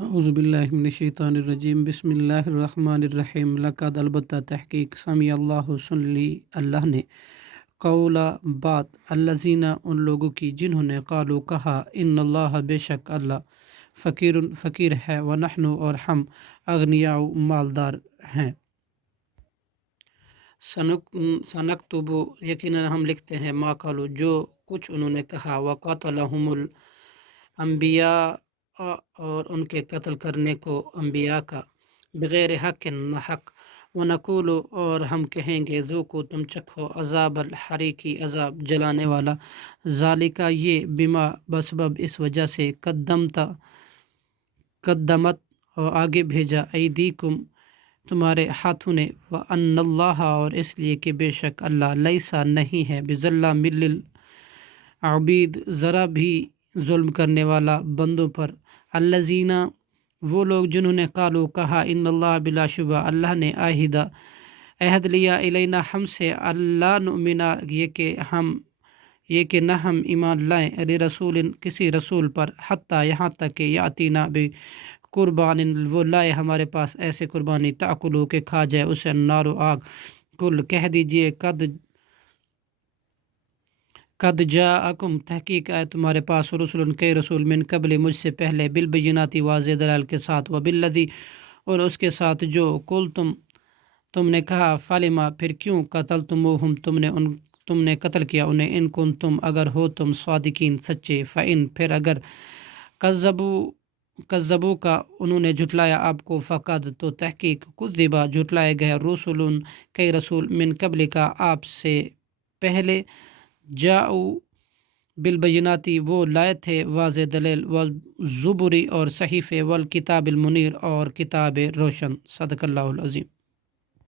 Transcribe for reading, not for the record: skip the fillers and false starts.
اعوذ باللہ من الشیطان الرجیم بسم اللہ الرحمن الرحیم لقد البتہ تحقیق سمیع اللہ سن لی اللہ نے قولا بات الذین ان لوگوں کی جنہوں نے قالو کہا ان اللہ بے شک اللہ فقیر ہے ونحن اور ہم اغنیاء مالدار ہیں سنکتب یقیناً ہم لکھتے ہیں ما قالو جو کچھ انہوں نے کہا وقاتلہم الانبیاء اور ان کے قتل کرنے کو انبیاء کا بغیر حق نہ حق ونقول اور ہم کہیں گے ذوقوا تم چکھو عذاب الحریق عذاب جلانے والا ذالکہ یہ بما بسبب اس وجہ سے قدمت اور آگے بھیجا ایدیکم تمہارے ہاتھوں نے وَأَنَّ اللَّهَ اور اس لیے کہ بے شک اللہ لیسا نہیں ہے بظلام للعبید ذرا بھی ظلم کرنے والا بندوں پر الذین وہ لوگ جنہوں نے قالو کہا ان اللہ بلا شبہ اللہ نے عہد لیا الینا ہم سے اللہ نؤمنا یہ کہ نہ ہم ایمان لائیں رسول کسی رسول پر حتیٰ یہاں تک کہ یاتینا قربان وہ لائے ہمارے پاس ایسے قربانی تاکلو کہ کھا جائے اسے النار آگ کل کہہ دیجئے قد جاءکم تحقیق آئے تمہارے پاس رسول کئی رسول من قبل مجھ سے پہلے بالبینات واضح دلائل کے ساتھ وبالذی اور اس کے ساتھ جو تم نے کہا فلما پھر کیوں قتلتموہم تم نے قتل کیا انہیں ان کنتم اگر ہو تم صادقین سچے فإن پھر اگر کذبو کا انہوں نے جھٹلایا آپ کو فقد تو تحقیق کذبا جھٹلائے گئے رسول کئی رسول من قبل کا آپ سے پہلے جاؤ بالبیناتی وہ لائے تھے واضح دلیل والزبری اور صحیفے والکتاب المنیر اور کتاب روشن صدق اللہ العظیم